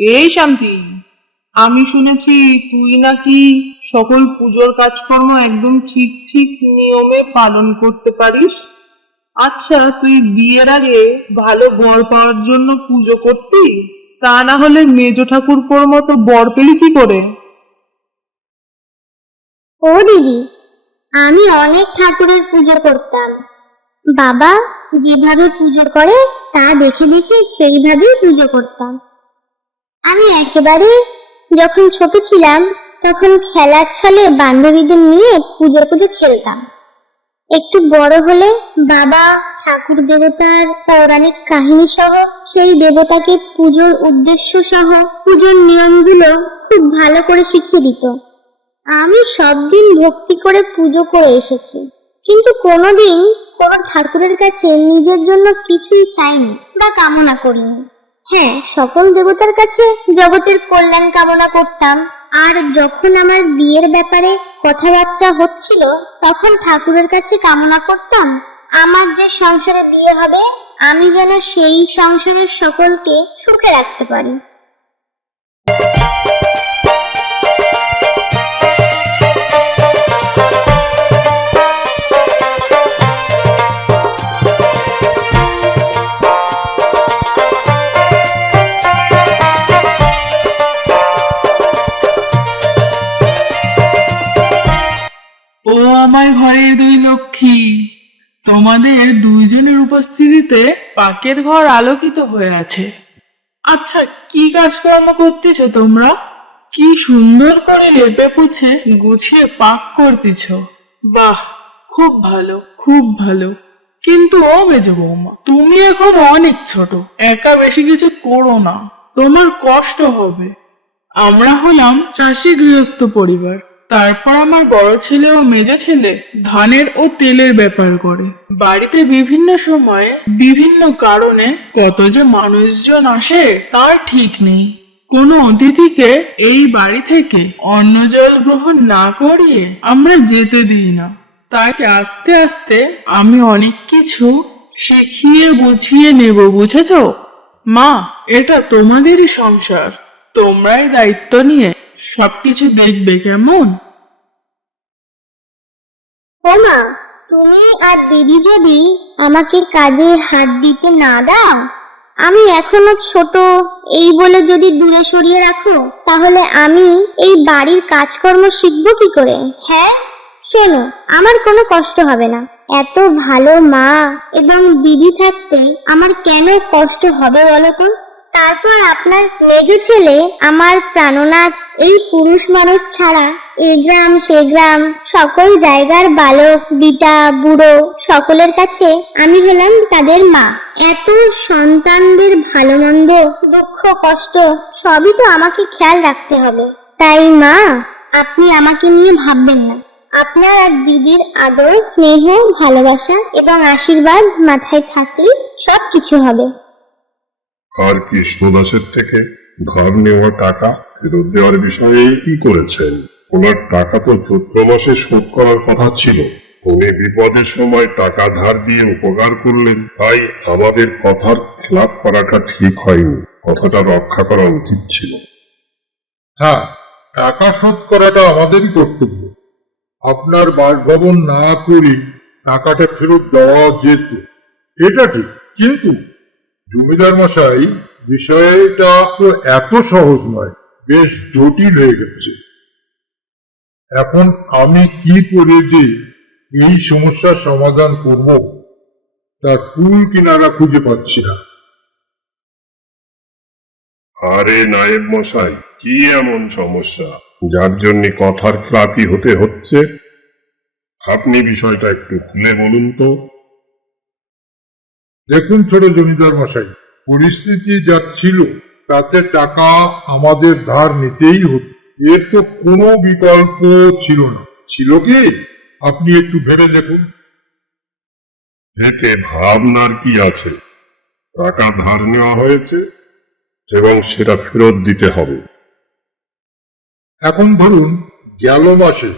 এই শান্তি। আমি শুনেছি তুই নাকি সকল পুজোর কাজকর্ম একদম ঠিক ঠিক নিয়মে পালন করতে পারিস। আচ্ছা তুই বিয়ের আগে ভালো বর পাওয়ার জন্য পুজো করতি? তা না হলে মেজ ঠাকুরপোর মতো বর পেলি কি করে? ও দিদি, আমি অনেক ঠাকুরের পুজো করতাম। বাবা যেভাবে পুজো করে, তা দেখে দেখে সেইভাবেই পুজো করতাম। আমি একেবারে যখন ছোট ছিলাম, তখন খেলার ছলে বান্ধবীদের নিয়ে পুজো পুজো খেলতাম। একটু বড় হলে বাবা, ঠাকুর দেবতার পৌরাণিক কাহিনী সহ সেই দেবতাকে পুজোর উদ্দেশ্য সহ পুজোর নিয়মগুলো খুব ভালো করে শিখিয়ে দিত। আমি সব দিন ভক্তি করে পুজো করে এসেছি। কিন্তু কোনোদিন কোনো ঠাকুরের কাছে নিজের জন্য কিছুই চাইনি বা কামনা করিনি। হ্যাঁ সকল দেবতার কাছে জগতের কল্যাণ কামনা করতাম। আর যখন আমার বিয়ের ব্যাপারে কথাবার্তা হচ্ছিল, তখন ঠাকুরের কাছে কামনা করতাম, আমার যে সংসারে বিয়ে হবে, আমি যেন সেই সংসারের সকলকে সুখে রাখতে পারি। ও আমার ঘরের দুই লক্ষ্মী, তোমাদের দুইজনের উপস্থিতিতে পাকের ঘর আলোকিত হয়ে আছে। আচ্ছা কি কাজকর্ম করতেছো তোমরা? কি সুন্দর করে লেপে পুছে গুছিয়ে পাক করতেছ। বাহ, খুব ভালো খুব ভালো। কিন্তু ও মেজ বৌমা, তুমি এখন অনেক ছোট, একা বেশি কিছু করো না। তোমার কষ্ট হবে। আমরা হলাম চাষি গৃহস্থ পরিবার। তারপর আমার বড় ছেলে ও মেজ ছেলে ধানের ও তেলের ব্যাপার করে। বাড়িতে বিভিন্ন সময়ে বিভিন্ন কারণে কত যে মানুষজন আসে, তার ঠিক নেই। কোনো অতিথিকে এই বাড়ি থেকে অন্ন জল গ্রহণ না করিয়ে আমরা যেতে দিই না। তাই আস্তে আস্তে আমি অনেক কিছু শিখিয়ে বুঝিয়ে নেব, বুঝেছ? মা, এটা তোমাদেরই সংসার। তোমরাই দায়িত্ব নিয়ে সবকিছু দেখবে কেমন? ও মা তুমি আর দিদি যদি আমাকে কাজে হাত দিতে না দাও, আমি এখনও ছোট, এই বলে যদি দূরে সরিয়ে রাখো, তাহলে আমি এই বাড়ির কাজকর্ম শিখব কি করে? হ্যাঁ শোনো, আমার কোনো কষ্ট হবে না। এত ভালো মা এবং দিদি থাকতে আমার কেন কষ্ট হবে বলো তো? তারপর আপনার মেজ ছেলে আমার প্রাণনাথ, এই পুরুষ মানুষ ছাড়া এ গ্রাম, সে গ্রাম, সকল জায়গার বালক, বিটা, বুড়ো সকলের কাছে আমি হলাম তাদের মা। এত সন্তানদের ভালো মন্দ, দুঃখ, কষ্ট সবই তো আমাকে খেয়াল রাখতে হবে। তাই মা, আপনি আমাকে নিয়ে ভাববেন না। আপনার আর দিদির আদর, স্নেহ, ভালোবাসা এবং আশীর্বাদ মাথায় থাকলে সব কিছু হবে। আর কৃষ্ণদাসের থেকে ধার নেওয়া টাকা ফেরত দেওয়ার বিষয়ে কি করেছেন? ওনার টাকা তো চৈত্র মাসে শোধ করার কথা ছিল। উনি বিপদের সময় টাকা ধার দিয়ে উপকার করলেন, তাই আমাদের কথার খেলাপ করাটা ঠিক হয়নি। কথাটা রক্ষা করা উচিত ছিল। হ্যাঁ টাকা শোধ করাটা আমাদেরই কর্তব্য। আপনার বাসভবন না করে টাকাটা ফেরত দেওয়া যেত। এটা ঠিক, কিন্তু জমিদার মশাই, বিষয়টা তো এত সহজ নয়, বেশ জটিল হয়ে গেছে। এখন আমি কি করে যে এই সমস্যার সমাধান করব, তার কুল কিনারা খুঁজে পাচ্ছি না। আরে নায়েব মশাই, কি এমন সমস্যা? যার জন্য কথার খেলাপি হতে হচ্ছে। আপনি বিষয়টা একটু খুলে বলুন তো। দেখুন ছোট জমিদার মশাই পরিস্থিতি যা ছিল তাতে টাকা আমাদের ধার নিতেই হতো। এর তো কোনো বিকল্প ছিল না। ছিল কি? আপনি একটু ভেবে দেখুন। এতে ভাবনার কি আছে? টাকা ধার নেওয়া হয়েছে এবং সেটা ফেরত দিতে হবে। এখন ধরুন গেল মাসে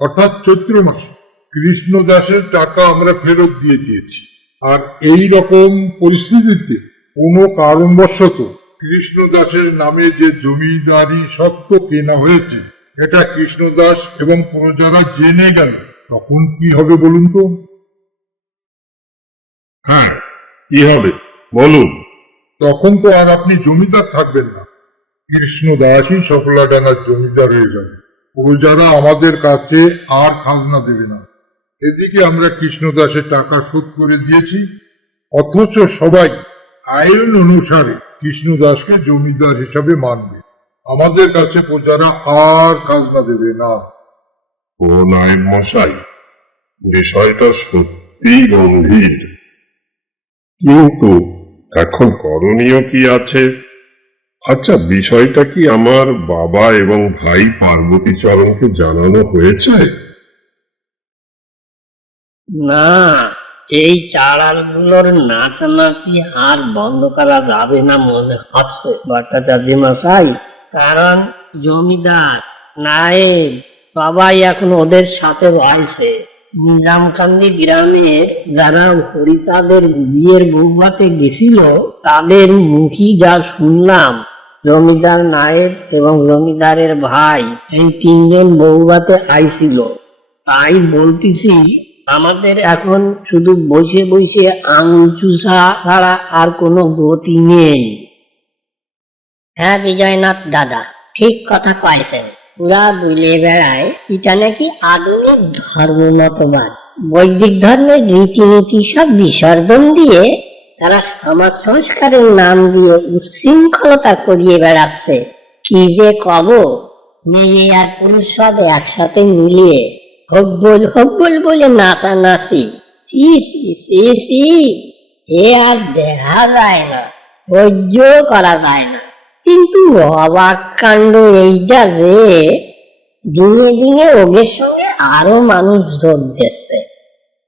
অর্থাৎ চৈত্র মাসে কৃষ্ণ দাসের টাকা আমরা ফেরত দিয়ে দিয়েছি। আর এই রকম পরিস্থিতিতে কোনো কারণবশত কৃষ্ণদাসের নামে যে জমিদারি সত্ত্ব কেনা হয়েছে, এটা কৃষ্ণদাস এবং প্রজারা জেনে গেল, তখন কি হবে বলুন তো? হ্যাঁ কি হবে? বলুন। তখন তো আর আপনি জমিদার থাকবেন না। কৃষ্ণদাসই সফলা ডানার জমিদার হয়ে যাবে। প্রজারা আমাদের কাছে আর খাজনা দেবে না। এদিকে আমরা কৃষ্ণদাসের টাকা শোধ করে দিয়েছি, অথচ সবাই আইন অনুসারে কৃষ্ণদাসকে জমিদার হিসাবে মানবে। আমাদের কাছে প্রজারা আর খাজনা দেবে না। ও মশাই, বিষয়টা সত্যি গম্ভীর। কিন্তু এখন করণীয় কি আছে? আচ্ছা বিষয়টা কি আমার বাবা এবং ভাই পার্বতী চরণকে জানানো হয়েছে? না, এই চাড়ালগুলোর নাচানাচি আর বন্ধ করা যাবে না মনে হচ্ছে ভট্টাচার্য মশাই কারণ জমিদার, নায়েব, সবাই এখন ওদের সাথে রয়েছে। গ্রামে যারা হরিচাঁদের বিয়ের বৌভাতে গেছিল, তাদের মুখী যা শুনলাম, জমিদার নায়েব এবং জমিদারের ভাই, এই তিনজন বৌভাতে আইছিল। তাই বলতেছি আমাদের এখন শুধু বসে বসে আঙুল চুষা ছাড়া আর কোনো গতি নেই। হ্যাঁ বিজয়নাথ দাদা, ঠিক কথা কয়েছেন। পুরা দুলে বেড়ায় এটা নাকি আধুনিক ধর্ম মতবাদ। বৈদিক ধর্মের রীতিনীতি সব বিসর্জন দিয়ে তারা সমাজ সংস্কারের নাম দিয়ে উচ্ছৃঙ্খলতা করিয়ে বেড়াচ্ছে। কি যে কব, মেয়ে আর পুরুষ সব একসাথে মিলিয়ে হব্বল হব্বল বলে নাচানাচি। সি সি সি সি এ আর দেখা যায় না, সহ্য করা যায় না। কিন্তু অবাক কাণ্ড এইটা যে, দিনে দিনে ওদের সঙ্গে আরও মানুষ যোগ দিচ্ছে।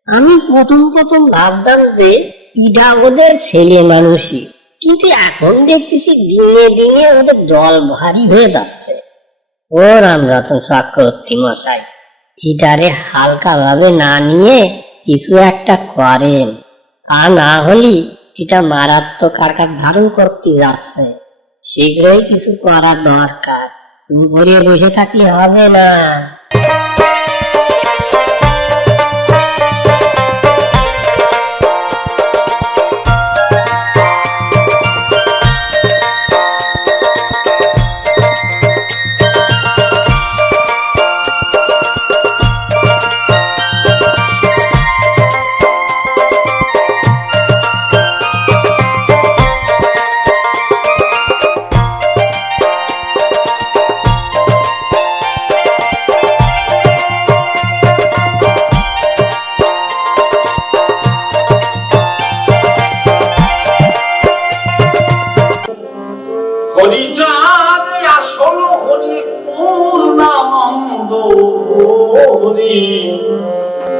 আমি প্রথম প্রথম ভাবতাম যে ইডা ওদের ছেলে মানুষই। কিন্তু এখন দেখতেছি দিনে দিনে ওদের দল ভারী হয়ে যাচ্ছে। ও রামরতন চক্রবর্তী মশাই। ইটারে হালকা ভাবে না নিয়ে কিছু একটা করেন। তা না হলে এটা মারাত্মক আকার ধারণ করতে যাচ্ছে। শীঘ্রই কিছু করা দরকার। তুমি করে বসে থাকলে হবে না।